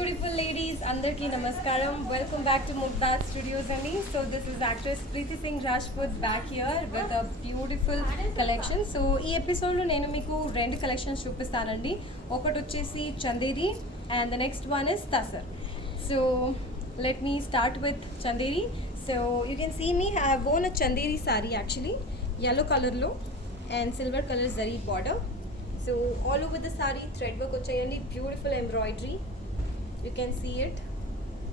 beautiful ladies, Andarki Namaskaram. Welcome back to Mugdad Studios Andi. So this is actress Preeti Singh Rajput back here with a beautiful collection. So ఈ episode లో నేను మీకు రెండు collections చూపిస్తానండి. ఒకటి వచ్చేసి Chanderi and the next one is Tasar. So let me start with Chanderi. So you can see me, I have worn a Chanderi sari actually, yellow color lo and silver color zari border. So all over the sari thread work vachayandi, beautiful embroidery. You can see it.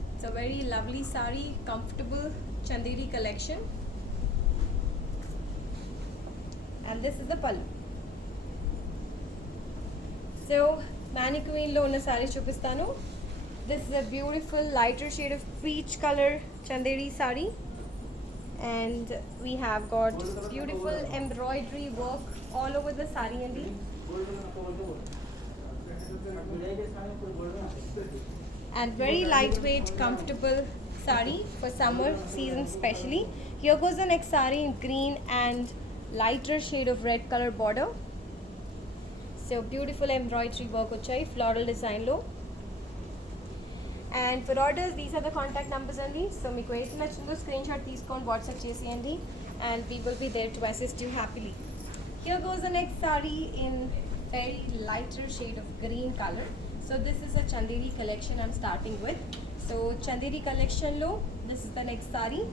It's a very lovely sari, comfortable Chanderi collection. And this is the pallu. So mannequin lo unna sari chupistanu. This is a beautiful lighter shade of peach color Chanderi sari. And we have got beautiful embroidery work all over the sari andi. And very lightweight, comfortable sari for summer season especially. Here goes the next sari in green and lighter shade of red color border. So beautiful embroidery work vachai, floral design lo. And for orders, these are the contact numbers only. So meeku edi nachindo screenshot teeskoni WhatsApp cheseyandi and we will be there to assist you happily. Here goes the next sari in very lighter shade of green color. So this is a Chanderi collection I'm starting with. So Chanderi collection lo, this is the next sari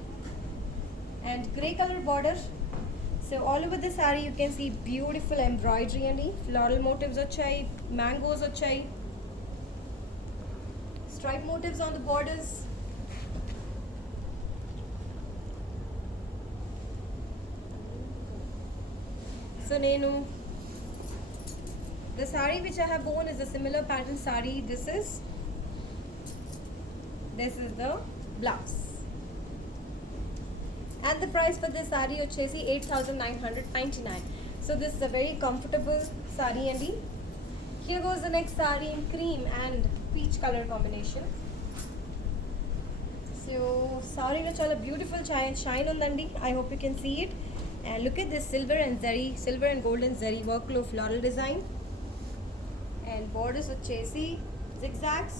and grey color border. So all over the sari you can see beautiful embroidery and floral motifs vachai, mangoes vachai, stripe motifs on the borders. So nenu the sari which I have worn is a similar pattern sari. This is the blouse. And the price for this sari vachesi 8,999. So this is a very comfortable sari andi. Here goes the next sari in cream and peach color combination. So sari lo chala beautiful shine undandi. I hope you can see it. And look at this silver and golden zari work lo floral design. And borders vachesi zigzags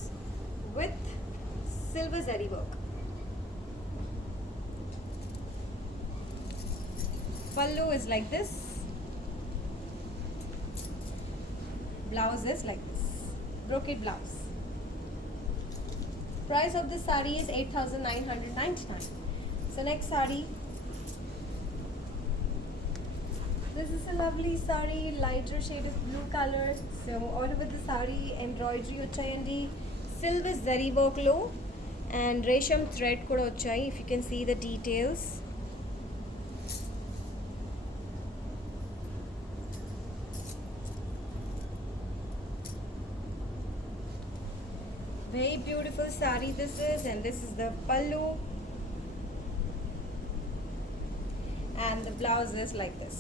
with silver zari work. Pallu is like this. Blouse is like this. Brocade blouse. Price of this sari is 8,999. So next sari. This is a lovely sari, lighter shade of blue color. So all over the sari embroidery vachayandi, silver zari work lo and resham thread kuda vachai. If you can see the details. Very beautiful sari this is, and this is the pallu and the blouse is like this.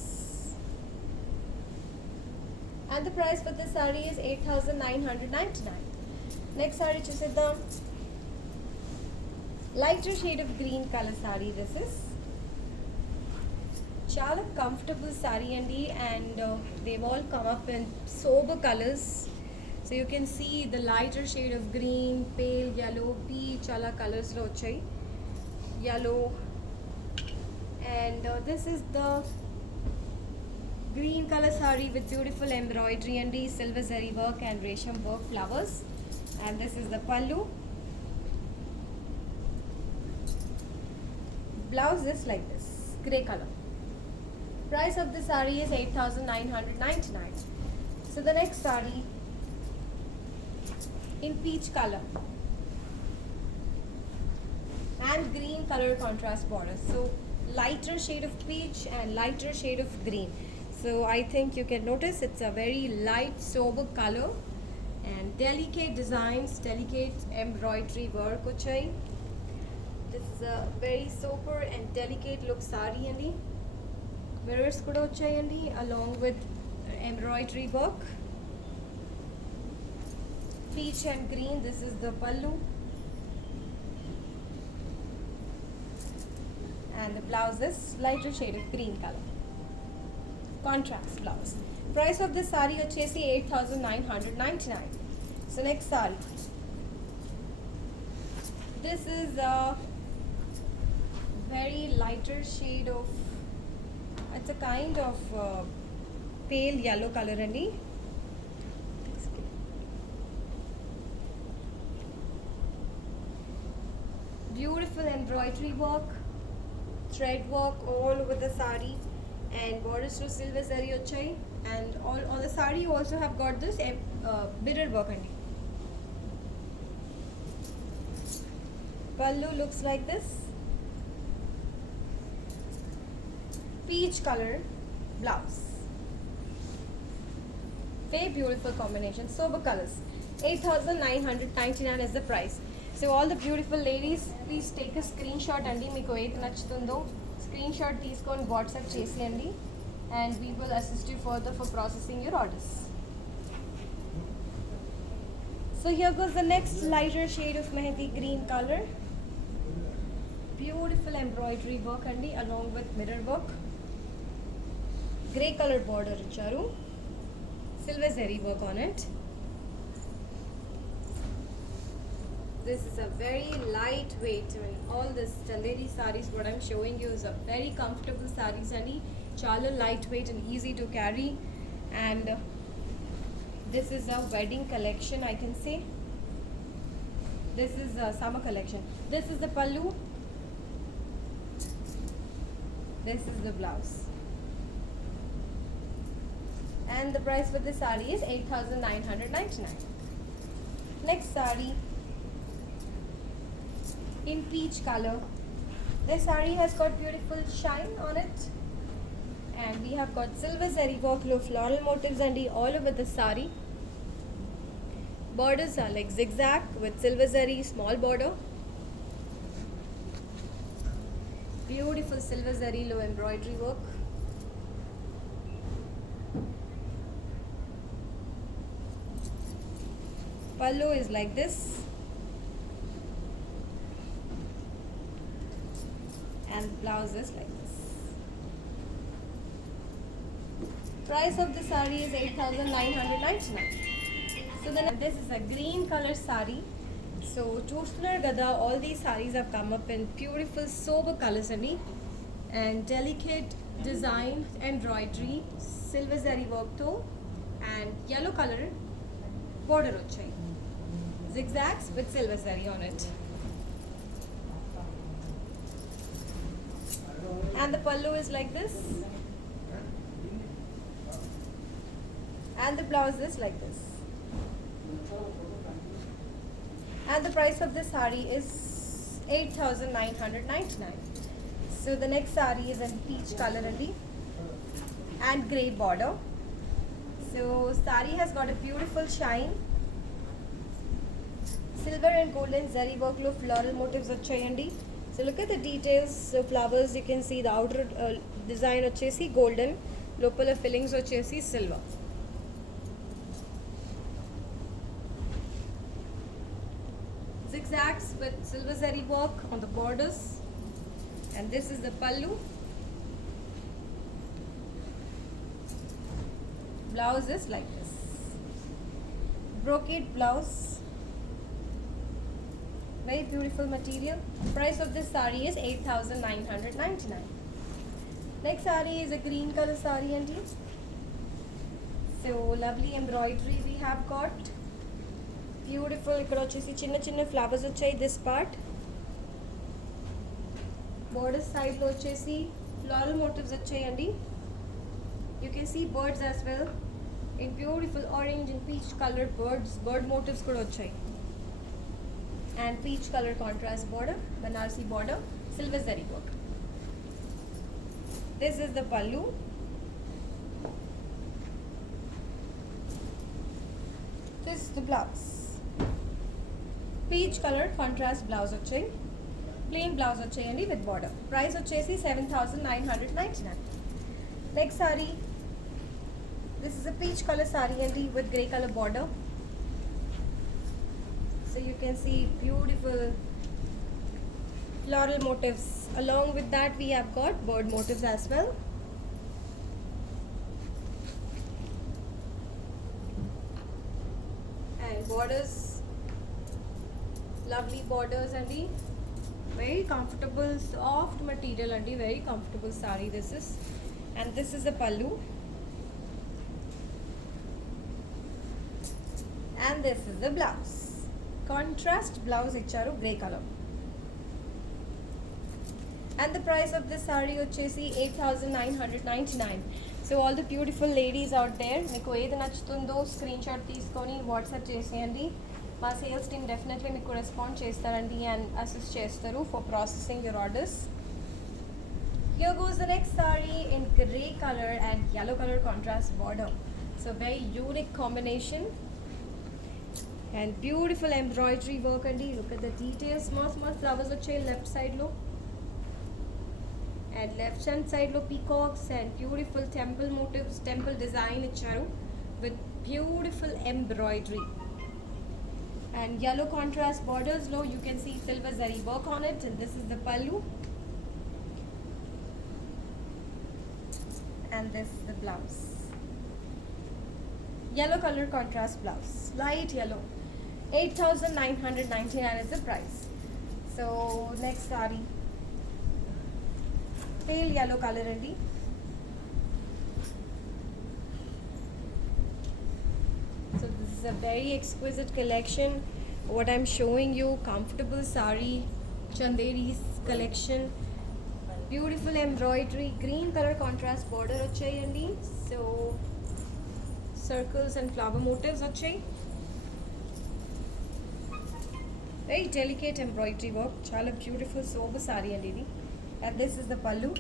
And the price for this sari is 8,999. Next sari chusedam. Lighter shade of green color sari this is. Chala comfortable sari andi, and they've all come up in sober colors. So you can see the lighter shade of green, pale yellow, peach chala colors lo vachai. Yellow, and this is the green color sari with beautiful embroidery and silver zari work and resham work flowers. And this is the pallu. Blouse is like this, grey color. Price of this sari is 8,999. So the next sari in peach color and green color contrast border. So lighter shade of peach and lighter shade of green. So I think you can notice it's a very light sober color and delicate designs, delicate embroidery work vachai. This is a very sober and delicate look sari andi. Mirrors kuda vachayandi along with embroidery work. Peach and green, this is the pallu. And the blouse is lighter shade of green color. Contrast blouse. Price of this sari vachesi 8,999. So next sari. This is a very lighter shade of, it's a kind of pale yellow color andi. Beautiful embroidery work, thread work all over the sari, and borders to silver zari vachai, and all on the sari you also have got this mirror work andi. Pallu looks like this. Peach color blouse. Very beautiful combination, sober colors. 8,999 is the price. So all the beautiful ladies, please take a screenshot andi. Meeku ఏది నచ్చుతుందో screenshot తీసుకొని WhatsApp చేసేయండి, and we will assist you further for processing your orders. So here goes the next lighter shade of mehndi green color. Beautiful embroidery work andi along with mirror work. Grey color border icharu, silver zari work on it. This is a very lightweight, I mean, all this Chanderi sarees what I'm showing you is a very comfortable sarees andi, chala lightweight and easy to carry. And this is a wedding collection, I can say. This is a summer collection. This is the pallu, this is the blouse, and the price for this saree is 8,999. Next saree in peach color. This saree has got beautiful shine on it, and we have got silver zari work, floral motifs and all over the saree. Borders are like zigzag with silver zari, small border. Beautiful silver zari low embroidery work. Pallu is like this, and the blouse is like this. Price of the saree is 8,999. So then this is a green color saree. So చూస్తున్నారు కదా, all these sarees have come up in beautiful sober colors and delicate design embroidery, silver zari work tho, and yellow color border వచ్చాయి, zigzags with silver zari on it. And the pallu is like this, and the blouse is like this. And the price of this saree is 8,999. So the next saree is in peach color and grey border. So saree has got a beautiful shine, silver and golden zari work lo floral motifs vachayandi. So look at the details. So flowers, you can see the outer design vachesi golden, lopala fillings vachesi silver. Zigzags with silver zari work on the borders, and this is the pallu. Blouse is like this, brocade blouse, very beautiful material. Price of this saree is 8,999. Next saree is a green color saree and so lovely embroidery we have got. Beautiful, ikkada vachesi chinna chinna flowers vachayi this part. Border side lo vachesi floral motifs vachayandi. You can see birds as well in beautiful orange and peach colored bird motifs kuda vachayi, and peach color contrast border, Banarsi border, silver zari work. This is the pallu. This is the blouse. Peach color contrast blouse వచ్చాయి, plain blouse వచ్చాయండి with border. Price వచ్చేసి 7,999. Next saree, this is a peach color saree అండి with grey color border. So you can see beautiful floral motifs. Along with that we have got bird motifs as well. And borders, lovely borders అండి, very comfortable soft material అండి, very comfortable saree this is. And this is the pallu, and this is the blouse. Contrast blouse ఇచ్చారు, grey color. And the price of this saree వచ్చేసి 8,999. So all the beautiful ladies out there, మీకు ఏది నచ్చుతుందో screen shot తీసుకొని WhatsApp చేసేయండి. మా sales team definitely మీకు respond చేస్తారండి అండ్ అసిస్ట్ చేస్తారు for processing your orders. Here goes the next saree in grey color and yellow color contrast border. So very unique combination and beautiful embroidery work andi. Look at the details, small flowers వచ్చాయి left side లో, and left hand side lo peacocks and beautiful temple motifs, temple design icharu with beautiful embroidery. And yellow contrast borders lo you can see silver zari work on it, and this is the pallu, and this is the blouse. Yellow color contrast blouse, light yellow. 8,999 is the price. So next saree, pale yellow color andi. So this is a very exquisite collection. What I'm showing you, comfortable saree, Chanderi's collection, beautiful embroidery, green color contrast border వచ్చాయండి. So circles and flower motifs వచ్చాయి. Very delicate embroidery work, చాలా beautiful sober saree అండి ఇది. And this is the pallu.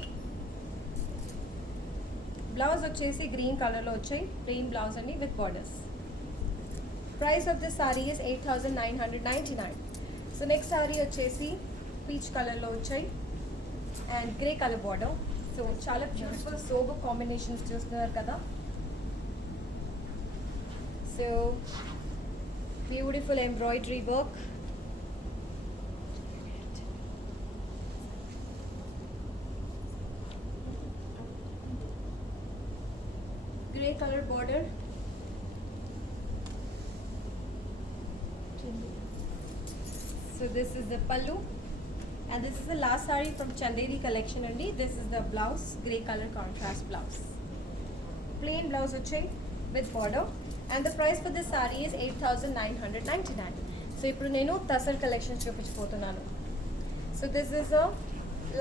Blouse వచ్చేసి green color లో వచ్చాయి, plain blouse అండి with borders. Price of this saree is 8,999. So next saree వచ్చేసి peach color లో వచ్చాయి and grey color border. So చాలా beautiful sober combinations చూస్తున్నారు కదా. So beautiful embroidery work. Grey color border. So this is the pallu, and this is the last saree from Chanderi collection andi. This is the blouse, grey color contrast blouse, plain blouse వచ్చాయి with border, and the price for this saree is 8,999. So ఇప్పుడు నేను Tasar collection చూపించబోతున్నాను. So this is a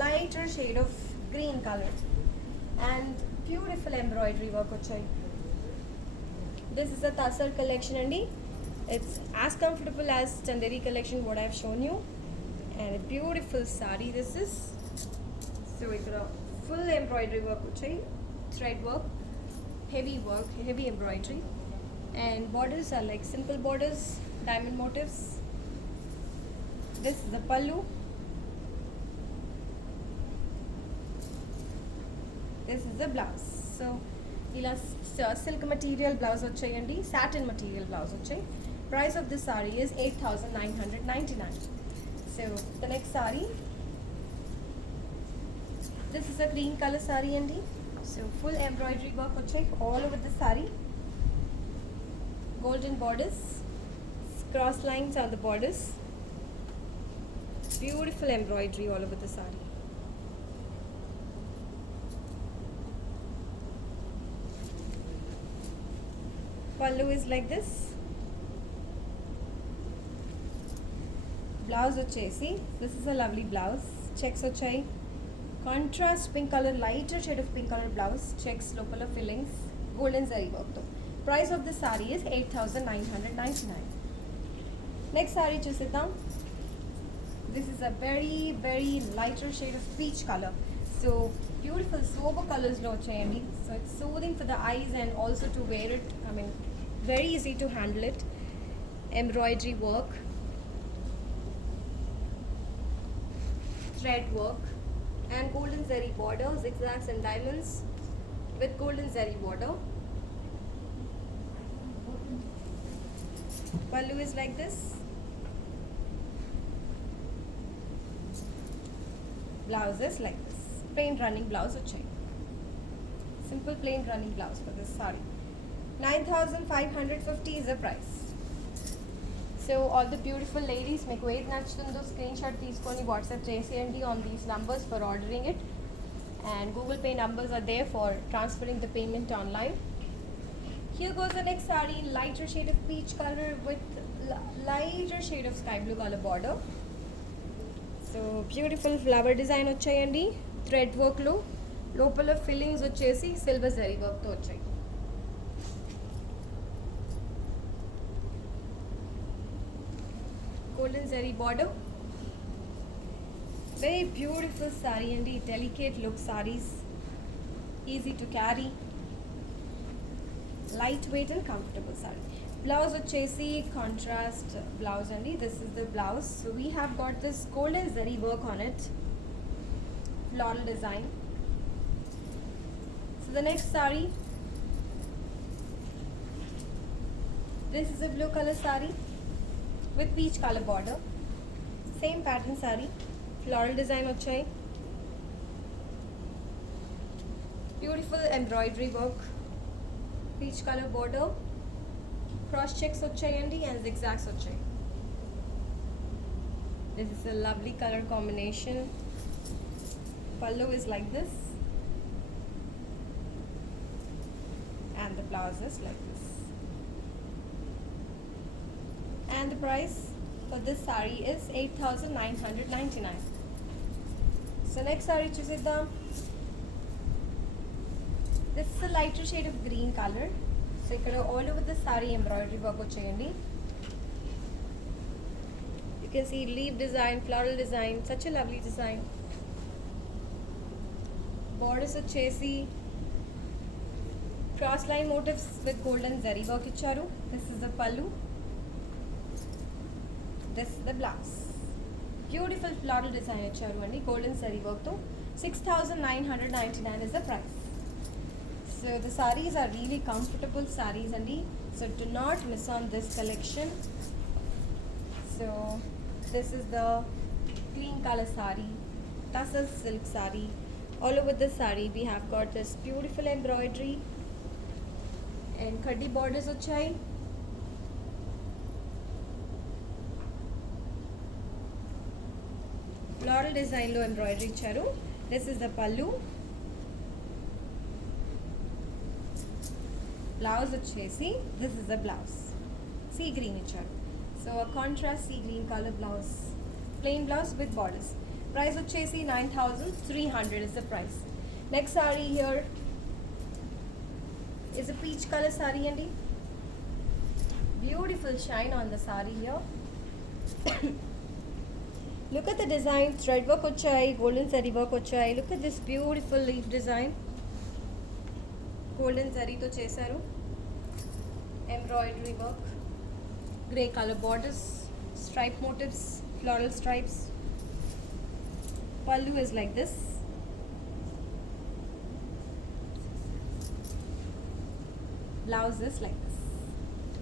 lighter shade of green color and beautiful embroidery work వచ్చాయి. This is a Tasar collection andi. It's as comfortable as Chanderi collection what I've shown you, and a beautiful saree this is. So ikkada full embroidery work వచ్చాయి, thread work, heavy embroidery, and borders are like simple borders, diamond motifs. This is the pallu. This is the blouse. So ఇలా silk material blouse వచ్చాయండి, satin material blouse వచ్చాయి. Price of this saree is 8,999. So the next saree, this is a green color saree andi. So full embroidery work వచ్చాయి all over the saree, golden borders, cross lines on the borders, beautiful embroidery all over the saree. Pallu is like this. Blouse వచ్చేసి this is a lovely blouse, checks వచ్చాయి, contrast pink color, lighter shade of pink color blouse, checks లోపల fillings, golden zari work తో. Price of this saree is 8,999. Next saree చూసిద్దాం. This is a very lighter shade of peach color. So beautiful sober colors లో వచ్చాయండి. So it's soothing for the eyes and also to wear it. I mean, very easy to handle it. Embroidery work, thread work, and golden zari border, zigzags and diamonds with golden zari border. Pallu is like this. Blouse is like this. Plain running blouse వచ్చాయి. Simple plain running blouse for this saree. 9,550 is the price. So all the beautiful ladies మీకు ఏది నచ్చుతుందో screen shot తీసుకొని WhatsApp చేసేయండి on these numbers for ordering it. And Google Pay numbers are there for transferring the payment online. Here goes the next saree in lighter shade of peach color with lighter shade of sky blue color border. So beautiful flower design వచ్చాయండి thread వర్క్లో. లోపల fillings వచ్చేసి silver zari వర్క్తో వచ్చాయి. Golden zari border. Very beautiful saree and delicate look sarees, easy to carry, lightweight and comfortable saree. Blouse vachesi contrast blouse and this is the blouse. So we have got this golden zari work on it, floral design. So the next saree, this is a blue color saree with peach color border, same pattern saree. Floral design వచ్చాయి. Beautiful embroidery work, peach color border, cross checks వచ్చాయండి and zigzags వచ్చాయి. This is a lovely color combination. Pallu is like this and the blouse is like this. And the price for this saree is 8,999. So next saree చూసేద్దాం. This is a lighter shade of green color. So ఇక్కడ all over the saree embroidery work వచ్చేయండి. You can see leaf design, floral design, such a lovely design. Borders వచ్చేసి cross line motifs with golden zari work ఇచ్చారు. This is the pallu. This is the blouse. Beautiful floral design icharu andi golden saree work tho. 6,999 is the price. So the sarees are really comfortable sarees andi, so do not miss on this collection. So this is the cream color saree, tassel silk saree. All over the saree we have got this beautiful embroidery and khadi borders vachai. Floral design lo embroidery icharu. This is the pallu. Blouse vachesi this is the blouse. Sea green icharu. So a contrast sea green color blouse. Plain blouse with borders. Price vachesi 9,300 is the price. Next saree here is a peach color saree andi. Beautiful shine on the saree here. Look at the design, thread work వచ్చాయి, golden zari work వచ్చాయి. Look at this beautiful leaf design. Golden zari తో చేశారు. Embroidery work, grey color borders, stripe motifs, floral stripes. Pallu is like this. Blouse is like this.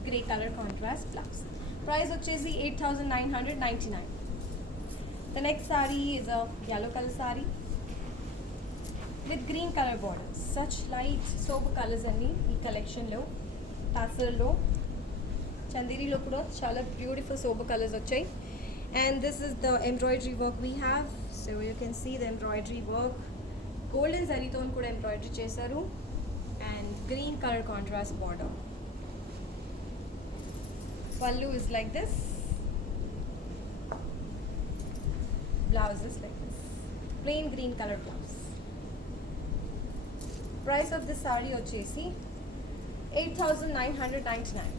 Grey color contrast blouse. Price వచ్చేసి 8,999. The next saree is a yellow color saree with green color borders. Such light sober colors అన్ని ఈ కలెక్షన్లో. టాసల్లో చందేరీలో కూడా చాలా beautiful sober colours వచ్చాయి. And this is the embroidery work we have. So you can see the embroidery work. Golden zari తో కూడా embroidery చేశారు and green color contrast border. Pallu is like this. Blouse is like this, plain green color blouse. Price of this saree వచ్చేసి 8,999.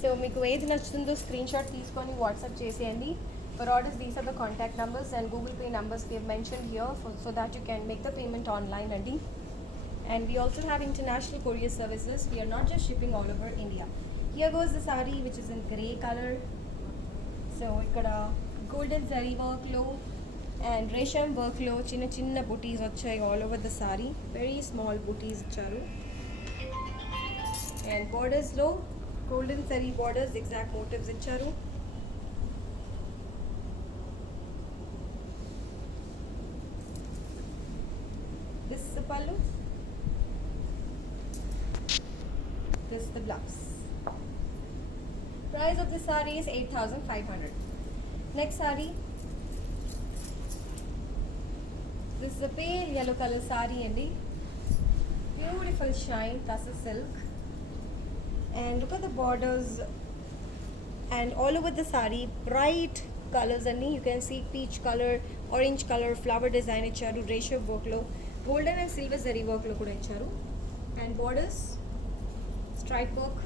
So మీకు ఏది నచ్చుతుందో screen shot తీసుకొని WhatsApp చేసేయండి. For orders, these are the contact numbers and Google Pay numbers we have mentioned here so that you can make the payment online andi. And we also have international courier services. We are not just shipping all over India. Here goes the saree which is in grey color. So ikkada golden zari work lo and resham work lo chinna chinna booties vachayi all over the saree. Very small booties icharu. And borders lo golden zari borders, zigzag motifs icharu. This is the pallu. This is the blouse. Price of this saree is 8,500. Next saree. This is a pale yellow color saree and beautiful shine tussar silk. And look at the borders and all over the saree bright colors and you can see peach color, orange color, flower design icharu, ratio work lo, golden and silver zari work lo kuda icharu. And borders, stripe work.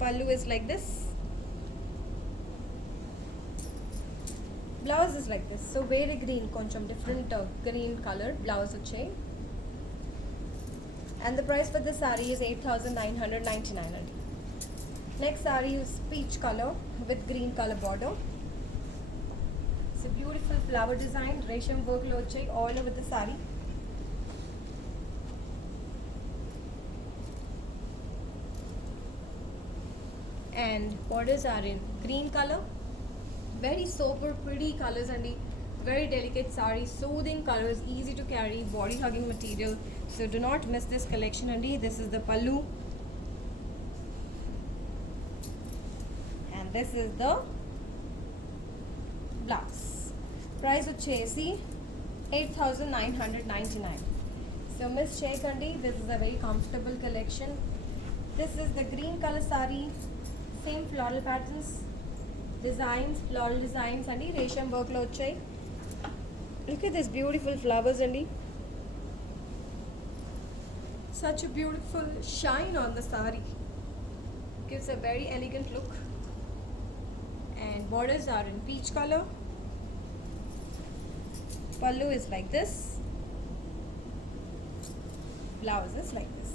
Pallu is like this. Blouse is like this. So very green, koncham different green color blouse vachai. And the price for this saree is 8,999. Next saree is peach color with green color border. It's a beautiful flower design, resham work lo vachai all over the saree. And borders are in green color. Very sober, pretty colors and very delicate saree, soothing colors, easy to carry, body hugging material. So do not miss this collection and this is the pallu. And this is the blouse. Price vachesi 8,999. So miss chekandi, this is a very comfortable collection. This is the green color saree, same floral patterns, designs, floral designs and resham work lo vachai. Look at this beautiful flowers and such a beautiful shine on the saree. Gives a very elegant look. And borders are in peach color. Pallu is like this. Blouse is like this.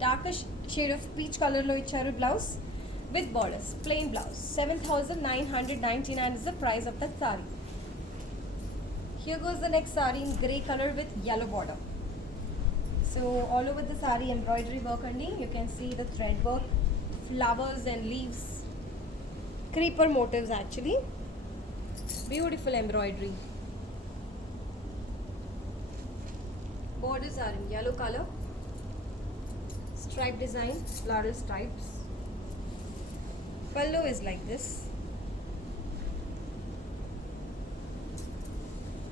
Darker shade of peach color lo icharu blouse with borders. Plain blouse. 7,999 is the price of that saree. Here goes the next saree in grey color with yellow border. So all over the saree embroidery work and you can see the thread work, flowers and leaves, creeper motifs actually. Beautiful embroidery. Borders are in yellow color, stripe design, floral stripes. Pallu is like this.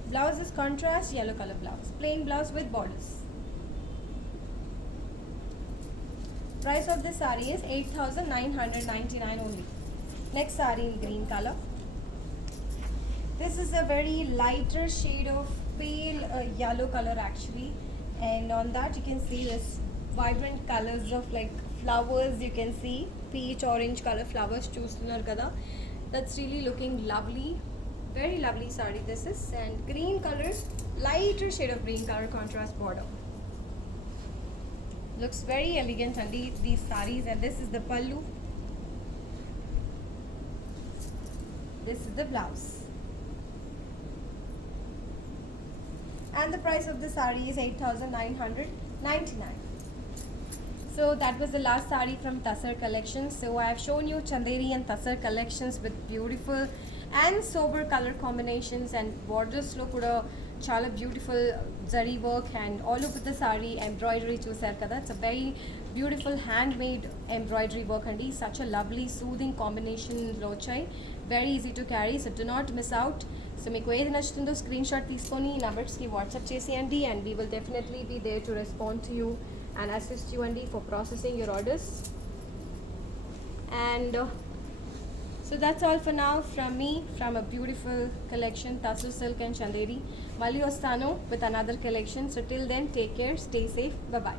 Blouse is contrast yellow color blouse. Plain blouse with borders. Price of this saree is 8,999 only. Next saree in green color. This is a very lighter shade of pale yellow color actually. And on that you can see this vibrant colors of like flowers. You can see peach, orange color flowers choostunnaru kada. That's really looking lovely. Very lovely saree this is, and green color, lighter shade of green color contrast border. Looks very elegant and these sarees, and this is the pallu. This is the blouse. And the price of the saree is 8,999. So that was the last saree from Tussar collection. So I have shown you Chanderi and Tussar collections with beautiful and sober color combinations, and borders lo kuda chala beautiful zari work, and all over the saree embroidery chusaru kada. It's a very beautiful handmade embroidery work and such a lovely soothing combination lo chai. Very easy to carry, so do not miss out. So meeku edi nachutundo screenshot teeskoni numbers ki WhatsApp cheseyandi, and we will definitely be there to respond to you and assist you for processing your orders. And so that's all for now from me, from a beautiful collection, Tussar Silk and Chanderi. Malli ostano with another collection. So till then, take care, stay safe, bye bye.